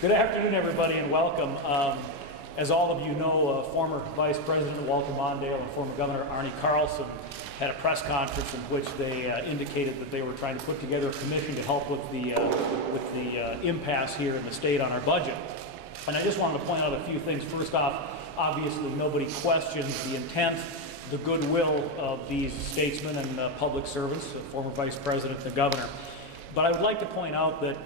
Good afternoon, everybody, and welcome. As all of you know, former Vice President Walter Mondale and former Governor Arne Carlson had a press conference in which they indicated that they were trying to put together a commission to help with the impasse here in the state on our budget. And I just wanted to point out a few things. First off, obviously nobody questions the intent, the goodwill of these statesmen and public servants, the former Vice President and the Governor. But I would like to point out that,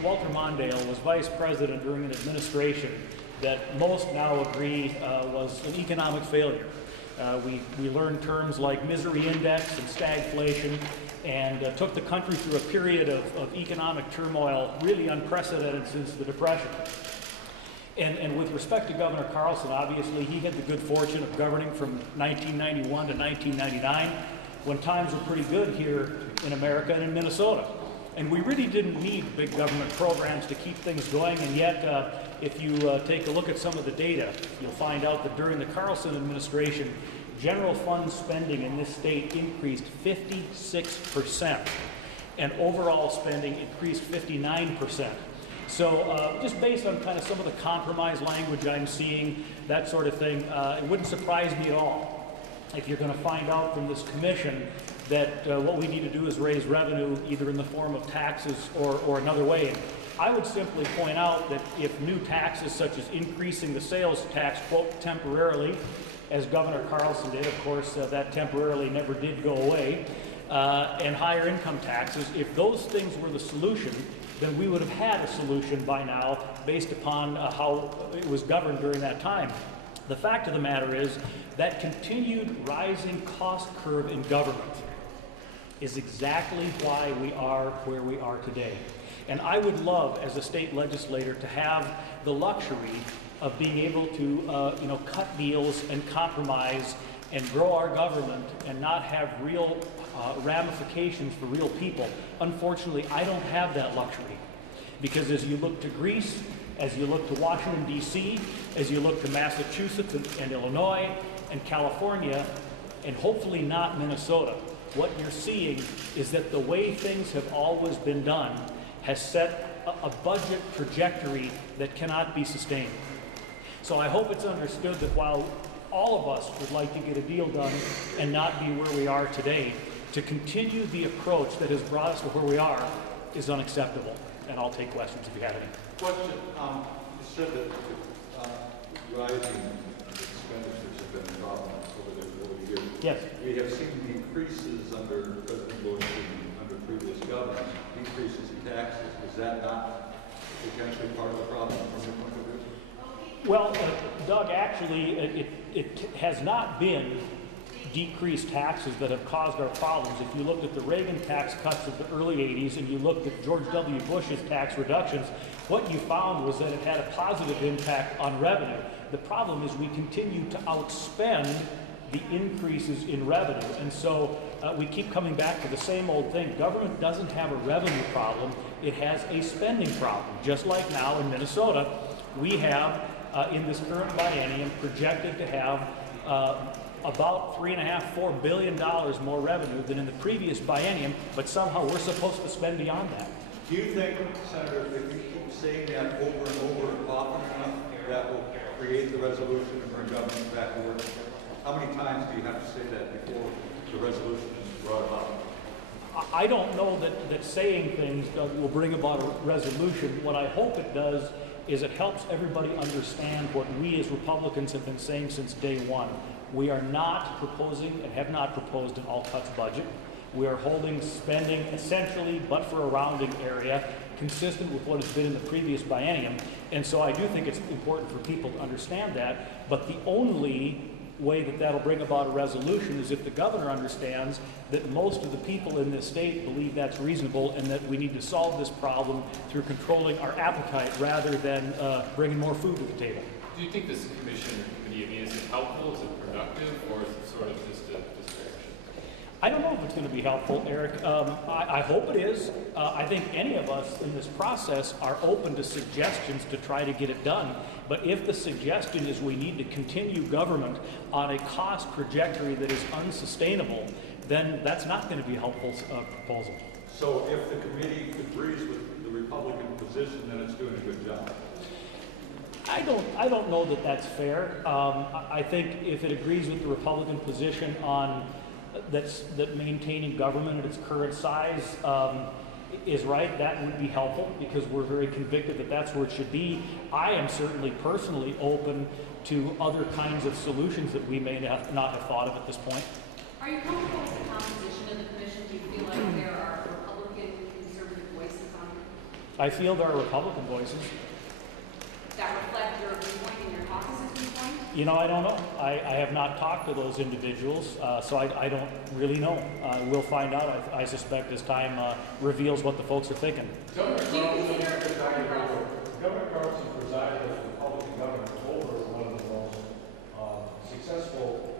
Walter Mondale was Vice President during an administration that most now agree was an economic failure. We learned terms like misery index and stagflation, and took the country through a period of economic turmoil really unprecedented since the Depression. And with respect to Governor Carlson, obviously he had the good fortune of governing from 1991 to 1999, when times were pretty good here in America and in Minnesota. And we really didn't need big government programs to keep things going, and yet if you take a look at some of the data, you'll find out that during the Carlson administration, general fund spending in this state increased 56%, and overall spending increased 59%. So just based on kind of some of the compromise language I'm seeing, that sort of thing, it wouldn't surprise me at all if you're going to find out from this commission that what we need to do is raise revenue either in the form of taxes or another way. And I would simply point out that if new taxes such as increasing the sales tax, quote, temporarily, as Governor Carlson did, of course, that temporarily never did go away, and higher income taxes, if those things were the solution, then we would have had a solution by now based upon how it was governed during that time. The fact of the matter is that continued rising cost curve in government is exactly why we are where we are today. And I would love, as a state legislator, to have the luxury of being able to cut deals and compromise and grow our government and not have real ramifications for real people. Unfortunately, I don't have that luxury, because as you look to Greece, as you look to Washington, D.C., as you look to Massachusetts and Illinois and California, and hopefully not Minnesota, what you're seeing is that the way things have always been done has set a budget trajectory that cannot be sustained. So I hope it's understood that while all of us would like to get a deal done and not be where we are today, to continue the approach that has brought us to where we are is unacceptable. And I'll take questions if you have any. Question. You said that rising expenditures have been a problem over the years. Yes. We have seen decreases under President Bush and under previous governors, decreases in taxes. Is that not potentially part of the problem from your point of view? Well, Doug, actually, it has not been decreased taxes that have caused our problems. If you looked at the Reagan tax cuts of the early 80s and you looked at George W. Bush's tax reductions, what you found was that it had a positive impact on revenue. The problem is we continue to outspend the increases in revenue. And so we keep coming back to the same old thing. Government doesn't have a revenue problem, it has a spending problem. Just like now in Minnesota, we have in this current biennium projected to have about $3.5–4 billion more revenue than in the previous biennium, but somehow we're supposed to spend beyond that. Do you think, Senator, if you keep saying that over and over often enough, that will create the resolution and bring government back to work? How many times do you have to say that before the resolution is brought about? I don't know that saying things, Doug, will bring about a resolution. What I hope it does is it helps everybody understand what we as Republicans have been saying since day one. We are not proposing and have not proposed an all-cuts budget. We are holding spending essentially, but for a rounding area, consistent with what has been in the previous biennium. And so I do think it's important for people to understand that, but the only way that that'll bring about a resolution is if the governor understands that most of the people in this state believe that's reasonable and that we need to solve this problem through controlling our appetite rather than bringing more food to the table. Do you think this commission or committee, I mean, is it helpful, is it productive, or is it sort of just a distraction? I don't know if it's going to be helpful, Eric. I hope it is. I think any of us in this process are open to suggestions to try to get it done. But if the suggestion is we need to continue government on a cost trajectory that is unsustainable, then that's not going to be a helpful proposal. So if the committee agrees with the Republicans, Republican position, then it's doing a good job. I don't know that that's fair. I think if it agrees with the Republican position on that maintaining government at its current size is right, that would be helpful because we're very convicted that that's where it should be. I am certainly personally open to other kinds of solutions that we may not have thought of at this point. Are you comfortable with the composition of the commission? Do you feel like there are Republican conservative voices on it I feel there are Republican voices. that reflect your viewpoint and your caucus's viewpoint? You know, I don't know. I have not talked to those individuals, so I don't really know. We'll find out, I suspect, as time reveals what the folks are thinking. Governor Do you consider Governor Carlson presided as Republican governor over one of the most successful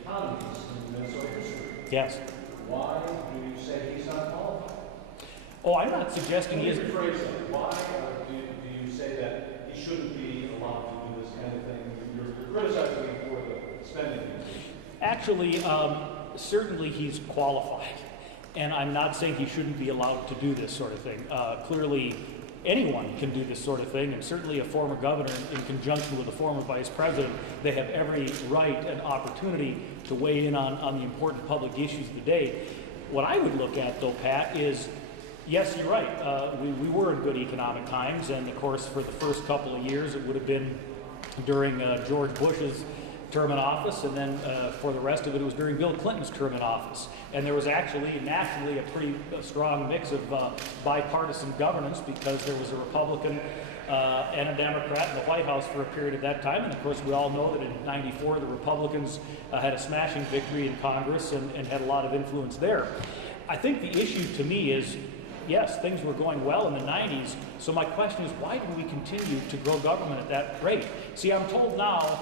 economies in Minnesota history. Yes. Why do you say he's not qualified? Oh, I'm not suggesting he is. Rephrase that. Why do you say that he shouldn't be allowed to do this kind of thing? You're criticizing him for the spending. Actually, certainly he's qualified. And I'm not saying he shouldn't be allowed to do this sort of thing. Clearly, anyone can do this sort of thing, and certainly a former governor in conjunction with a former vice president, they have every right and opportunity to weigh in on the important public issues of the day. What I would look at, though, Pat, is, yes, you're right. We were in good economic times, and of course, for the first couple of years, it would have been during George Bush's term in office, and then for the rest of it, it was during Bill Clinton's term in office. And there was actually nationally a pretty strong mix of bipartisan governance because there was a Republican and a Democrat in the White House for a period of that time. And of course, we all know that in '94, the Republicans had a smashing victory in Congress and had a lot of influence there. I think the issue to me is, yes, things were going well in the 90s. So my question is, why do we continue to grow government at that rate? See, I'm told now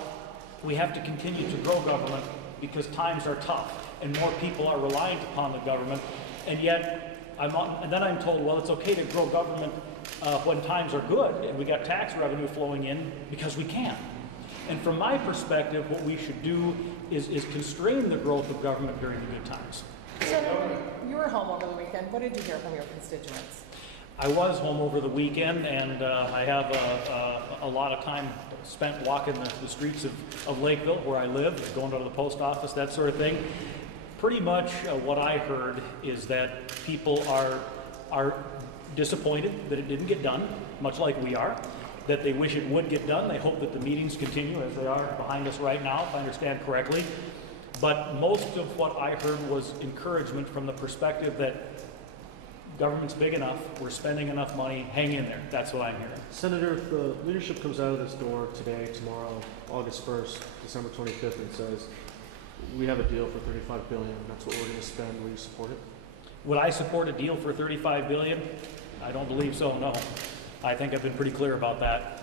we have to continue to grow government because times are tough and more people are reliant upon the government. And yet, and then I'm told, well, it's okay to grow government when times are good and we got tax revenue flowing in because we can. And from my perspective, what we should do is constrain the growth of government during the good times. Senator, you were home over the weekend. What did you hear from your constituents? I was home over the weekend, and I have a lot of time spent walking the streets of Lakeville, where I live, going to the post office, that sort of thing. Pretty much what I heard is that people are disappointed that it didn't get done, much like we are, that they wish it would get done. They hope that the meetings continue as they are behind us right now, if I understand correctly. But most of what I heard was encouragement from the perspective that government's big enough, we're spending enough money, hang in there. That's what I'm hearing. Senator, if the leadership comes out of this door today, tomorrow, August 1st, December 25th, and says, we have a deal for $35 billion, that's what we're going to spend, will you support it? Would I support a deal for $35 billion? I don't believe so, no. I think I've been pretty clear about that.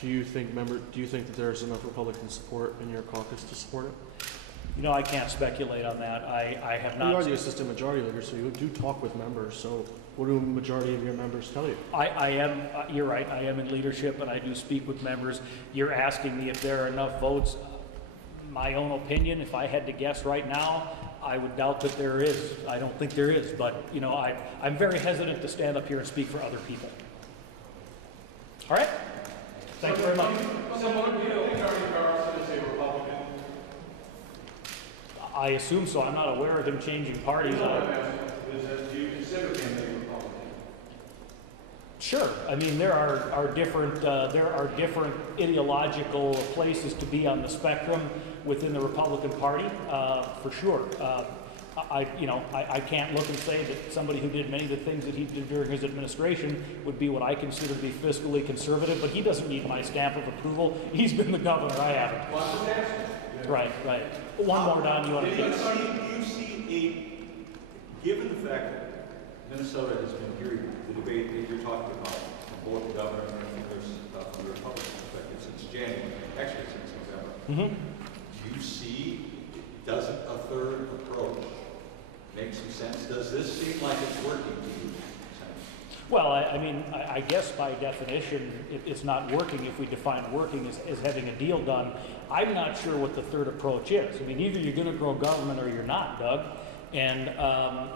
Do you think that there's enough Republican support in your caucus to support it? You know, I can't speculate on that. I have not. You are the assistant majority leader, so you do talk with members. So what do a majority of your members tell you? I am, you're right, I am in leadership and I do speak with members. You're asking me if there are enough votes. My own opinion, if I had to guess right now, I would doubt that there is. I don't think there is, but you know, I'm very hesitant to stand up here and speak for other people. All right? Thank you very much. Someone, do you think Arne Carlson is a Republican? I assume so. I'm not aware of him changing parties. Do you consider him a Republican? Sure. I mean, there are different ideological places to be on the spectrum within the Republican Party, for sure. I can't look and say that somebody who did many of the things that he did during his administration would be what I consider to be fiscally conservative, but he doesn't need my stamp of approval. He's been the governor, I haven't. Well, I'm just asking. Right. One more, Don, you want to Do you see given the fact that Minnesota has been hearing the debate that you're talking about from both the governor and from the Republican perspective since January, actually since November, do you see, doesn't a third approach make some sense? Does this seem like it's working to you? Well, I guess by definition, it's not working if we define working as having a deal done. I'm not sure what the third approach is. I mean, either you're going to grow government or you're not, Doug. And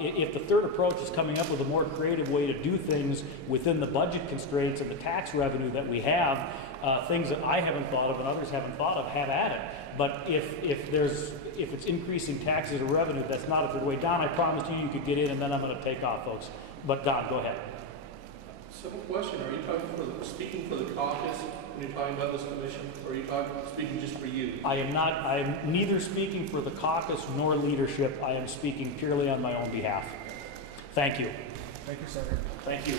if the third approach is coming up with a more creative way to do things within the budget constraints and the tax revenue that we have, things that I haven't thought of and others haven't thought of, have at it. But if it's increasing taxes or revenue, that's not a third way. Don, I promised you could get in, and then I'm going to take off, folks. But Don, go ahead. Simple question, are you speaking for the caucus when you're talking about this commission, or are you speaking just for you? I am neither speaking for the caucus nor leadership. I am speaking purely on my own behalf. Thank you. Thank you, Senator. Thank you.